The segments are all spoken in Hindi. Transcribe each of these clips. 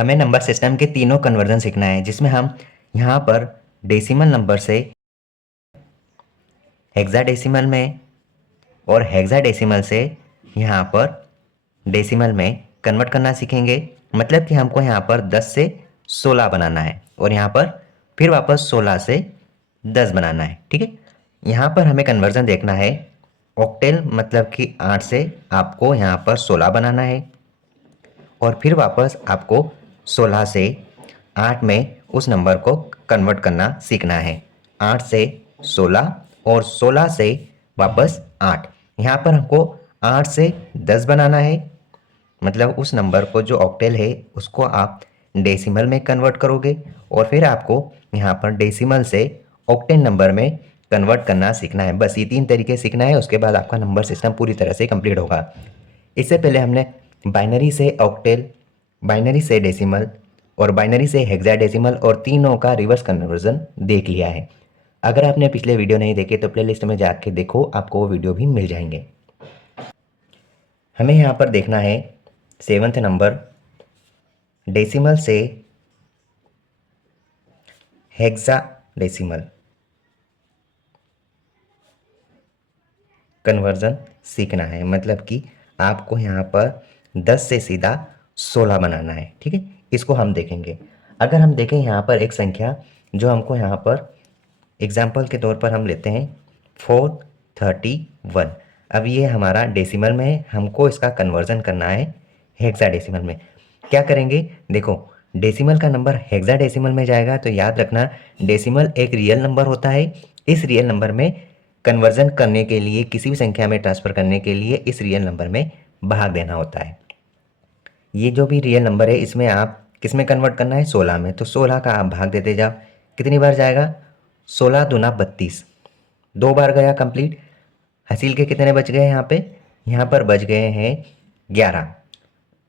हमें नंबर सिस्टम के तीनों कन्वर्जन सीखना है, जिसमें हम यहाँ पर डेसिमल नंबर से हेक्साडेसिमल में और हेक्साडेसिमल से यहाँ पर डेसिमल में कन्वर्ट करना सीखेंगे। मतलब कि हमको यहाँ पर 10 से 16 बनाना है और यहाँ पर फिर वापस 16 से 10 बनाना है। ठीक है, यहाँ पर हमें कन्वर्जन देखना है। ऑक्टेल मतलब कि 8 से आपको यहाँ पर 16 बनाना है और फिर वापस आपको 16 से 8 में उस नंबर को कन्वर्ट करना सीखना है। 8 से 16 और 16 से वापस 8। यहाँ पर हमको 8 से 10 बनाना है। मतलब उस नंबर को जो ऑक्टेल है उसको आप डेसिमल में कन्वर्ट करोगे और फिर आपको यहाँ पर डेसिमल से ऑक्टेल नंबर में कन्वर्ट करना सीखना है। बस ये 3 तरीके सीखना है, उसके बाद आपका नंबर सिस्टम पूरी तरह से कंप्लीट होगा। इससे पहले हमने बाइनरी से ऑक्टेल, बाइनरी से डेसिमल और बाइनरी से हेक्साडेसिमल और तीनों का रिवर्स कन्वर्जन देख लिया है। अगर आपने पिछले वीडियो नहीं देखे तो प्लेलिस्ट में जाके देखो, आपको वो वीडियो भी मिल जाएंगे। हमें यहाँ पर देखना है 7th नंबर डेसिमल से हेक्साडेसिमल कन्वर्जन सीखना है। मतलब कि आपको यहाँ पर 10 से सीधा 16 बनाना है। ठीक है, इसको हम देखेंगे। अगर हम देखें यहाँ पर एक संख्या जो हमको यहाँ पर एग्जाम्पल के तौर पर हम लेते हैं 431। अब ये हमारा डेसिमल में है, हमको इसका कन्वर्जन करना है हेक्साडेसिमल में। क्या करेंगे, देखो डेसिमल का नंबर हेक्साडेसिमल में जाएगा तो याद रखना डेसिमल एक रियल नंबर होता है। इस रियल नंबर में कन्वर्जन करने के लिए, किसी भी संख्या में ट्रांसफ़र करने के लिए इस रियल नंबर में भाग देना होता है। ये जो भी रियल नंबर है इसमें आप किस में कन्वर्ट करना है, 16 में। तो 16 का आप भाग देते जाओ, कितनी बार जाएगा, 16 दूना 32, 2 बार गया कंप्लीट। हासिल के कितने बच गए यहाँ पे, यहाँ पर बच गए हैं 11।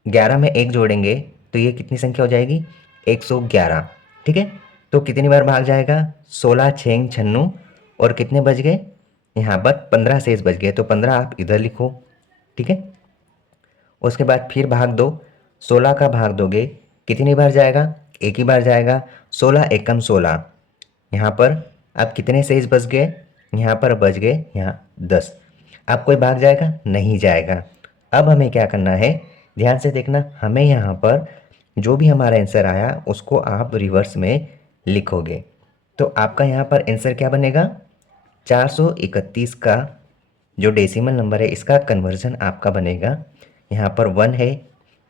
11 में 1 जोड़ेंगे तो ये कितनी संख्या हो जाएगी, 111। ठीक है, तो कितनी बार भाग जाएगा, 16 6 96 और कितने बच गए, यहाँ पर 15 शेष बच गए। तो 15 आप इधर लिखो। ठीक है, उसके बाद फिर भाग दो, 16 का भाग दोगे कितनी बार जाएगा, एक ही बार जाएगा। 16 एकम 16, यहाँ पर अब कितने शेष बच गए, यहाँ पर बच गए यहाँ 10। अब कोई भाग जाएगा, नहीं जाएगा। अब हमें क्या करना है, ध्यान से देखना, हमें यहाँ पर जो भी हमारा आंसर आया उसको आप रिवर्स में लिखोगे। तो आपका यहाँ पर आंसर क्या बनेगा, 431 का जो डेसिमल नंबर है इसका कन्वर्जन आपका बनेगा, यहाँ पर 1 है,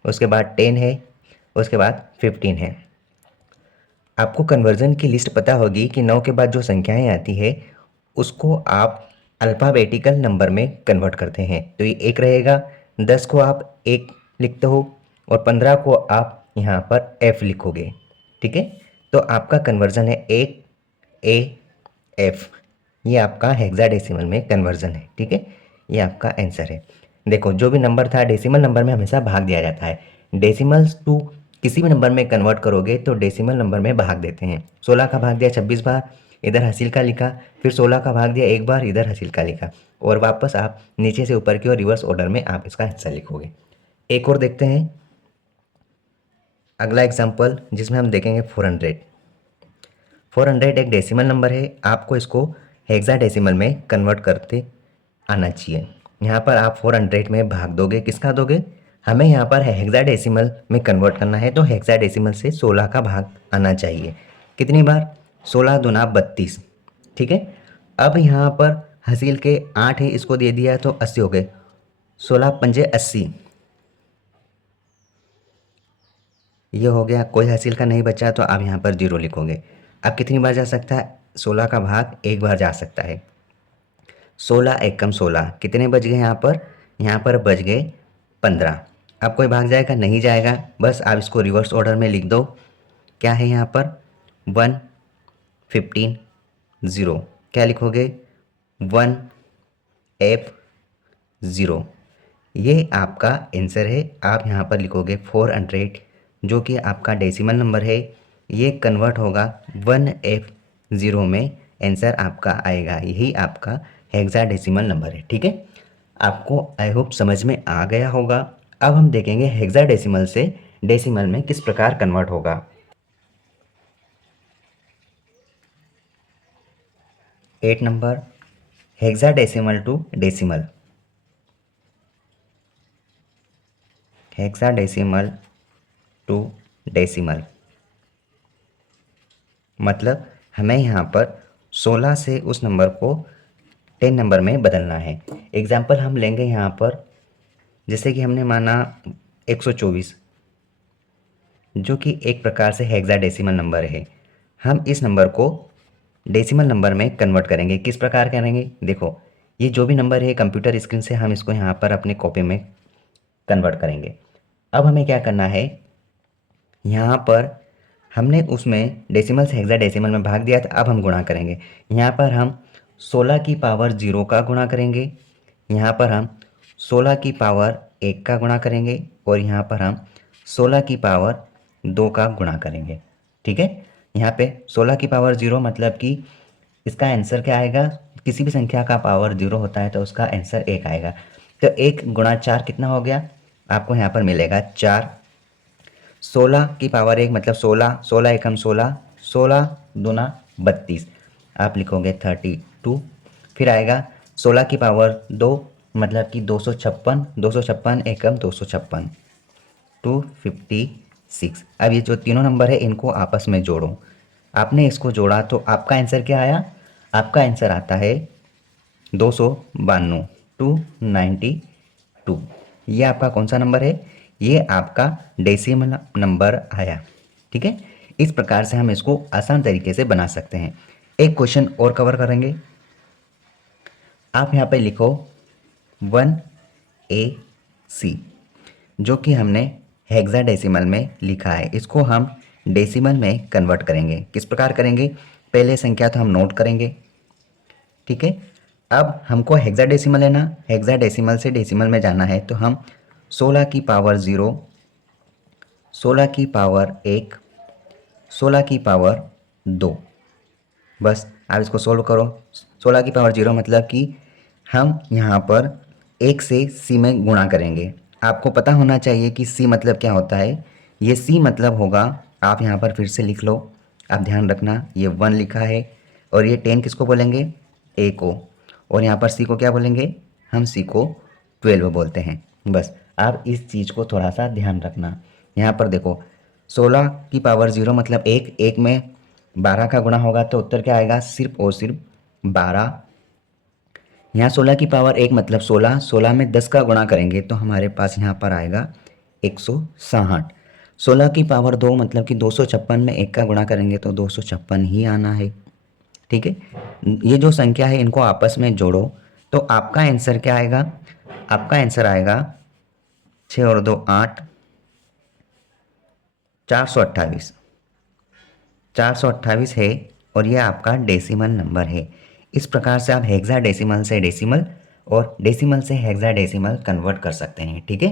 उसके बाद 10 है, उसके बाद 15 है। आपको कन्वर्जन की लिस्ट पता होगी कि 9 के बाद जो संख्याएं आती है उसको आप अल्फ़ाबेटिकल नंबर में कन्वर्ट करते हैं। तो ये 1 रहेगा, 10 को आप 1 लिखते हो और 15 को आप यहाँ पर F लिखोगे। ठीक है, तो आपका कन्वर्जन है 1 A F, ये आपका हेक्साडेसिमल में कन्वर्जन है। ठीक है, ये आपका आंसर है। देखो जो भी नंबर था डेसिमल नंबर में हमेशा भाग दिया जाता है। डेसिमल्स टू किसी भी नंबर में कन्वर्ट करोगे तो डेसिमल नंबर में भाग देते हैं। 16 का भाग दिया 26 बार, इधर हासिल का लिखा, फिर 16 का भाग दिया 1 बार, इधर हासिल का लिखा, और वापस आप नीचे से ऊपर की ओर रिवर्स ऑर्डर में आप इसका आंसर लिखोगे। एक और देखते हैं अगला एग्जाम्पल, जिसमें हम देखेंगे 400। 400 एक डेसिमल नंबर है, आपको इसको हेक्साडेसिमल में कन्वर्ट करते आना चाहिए। यहाँ पर आप 400 में भाग दोगे, किसका दोगे, हमें यहाँ पर हेक्साडेसिमल में कन्वर्ट करना है तो हेक्साडेसिमल से 16 का भाग आना चाहिए। कितनी बार, 16 दूना 32। ठीक है, अब यहाँ पर हासिल के 8 है, इसको दे दिया तो 80 हो गए, 16 पंजे 80, ये हो गया। कोई हासिल का नहीं बचा तो आप यहाँ पर 0 लिखोगे। अब कितनी बार जा सकता है, 16 का भाग 1 बार जा सकता है। 16 एकम 16, कितने बच गए यहाँ पर बच गए 15। अब कोई भाग जाएगा, नहीं जाएगा। बस आप इसको रिवर्स ऑर्डर में लिख दो। क्या है यहाँ पर 1 15 0, क्या लिखोगे 1 F 0, ये आपका आंसर है। आप यहाँ पर लिखोगे 400 जो कि आपका डेसिमल नंबर है, ये कन्वर्ट होगा 1F0 में, आंसर आपका आएगा। यही आपका हेक्साडेसिमल नंबर है। ठीक है, आपको आई होप समझ में आ गया होगा। अब हम देखेंगे हेक्साडेसिमल से डेसिमल में किस प्रकार कन्वर्ट होगा। 8 number, hexadecimal to decimal. Hexadecimal to decimal मतलब हमें यहाँ पर 16 से उस नंबर को 10 नंबर में बदलना है। एग्जाम्पल हम लेंगे यहाँ पर, जैसे कि हमने माना 124, जो कि एक प्रकार से हेक्साडेसिमल नंबर है। हम इस नंबर को डेसिमल नंबर में कन्वर्ट करेंगे। किस प्रकार करेंगे, देखो ये जो भी नंबर है कंप्यूटर स्क्रीन से हम इसको यहाँ पर अपने कॉपी में कन्वर्ट करेंगे। अब हमें क्या करना है, यहाँ पर हमने उसमें डेसिमल से हेक्साडेसिमल में भाग दिया था, अब हम गुणा करेंगे। यहाँ पर हम 16 की पावर 0 का गुणा करेंगे, यहाँ पर हम 16 की पावर 1 का गुणा करेंगे, और यहाँ पर हम 16 की पावर 2 का गुणा करेंगे। ठीक है, यहाँ पे 16 की पावर 0 मतलब कि इसका आंसर क्या आएगा, किसी भी संख्या का पावर 0 होता है तो उसका आंसर 1 आएगा। तो 1 गुणा 4 कितना हो गया, आपको यहाँ पर मिलेगा 4। 16 की पावर 1 मतलब 16, 16 एकम 16, 16 दूना 32, आप लिखोगे 32। फिर आएगा 16 की पावर 2 मतलब कि 256, 256 एकम 256, 256। अब ये जो तीनों नंबर है इनको आपस में जोड़ो। आपने इसको जोड़ा तो आपका आंसर क्या आया, आपका आंसर आता है 292, 292। ये आपका कौन सा नंबर है, ये आपका डेसिमल नंबर आया। ठीक है, इस प्रकार से हम इसको आसान तरीके से बना सकते हैं। एक क्वेश्चन और कवर करेंगे। आप यहाँ पे लिखो 1AC, जो कि हमने हेक्साडेसिमल में लिखा है, इसको हम डेसिमल में कन्वर्ट करेंगे। किस प्रकार करेंगे, पहले संख्या तो हम नोट करेंगे। ठीक है, अब हमको हेक्साडेसिमल लेना, हेक्साडेसिमल से डेसिमल में जाना है, तो हम 16 की पावर 0, 16 की पावर 1, 16 की पावर 2, बस आप इसको सोल्व करो। 16 की पावर 0 मतलब कि हम यहाँ पर 1 से सी में गुणा करेंगे। आपको पता होना चाहिए कि सी मतलब क्या होता है। ये सी मतलब होगा, आप यहाँ पर फिर से लिख लो, आप ध्यान रखना, ये 1 लिखा है, और ये 10 किसको बोलेंगे, ए को, और यहाँ पर सी को क्या बोलेंगे, हम सी को 12 बोलते हैं। बस आप इस चीज़ को थोड़ा सा ध्यान रखना। यहाँ पर देखो 16 की पावर 0 मतलब 1, 1 में 12 का गुणा होगा तो उत्तर क्या आएगा, सिर्फ और सिर्फ 12। यहाँ 16 की पावर 1 मतलब 16, 16 में 10 का गुणा करेंगे तो हमारे पास यहाँ पर आएगा 160। 16 की पावर 2 मतलब कि 256 में 1 का गुणा करेंगे तो 256 ही आना है। ठीक है, ये जो संख्या है इनको आपस में जोड़ो तो आपका आंसर क्या आएगा, आपका आंसर आएगा 6 और 2 8, 428, 428 है, और ये आपका डेसिमल नंबर है। इस प्रकार से आप हेक्साडेसिमल से डेसिमल और डेसिमल से हेक्साडेसिमल कन्वर्ट कर सकते हैं। ठीक है।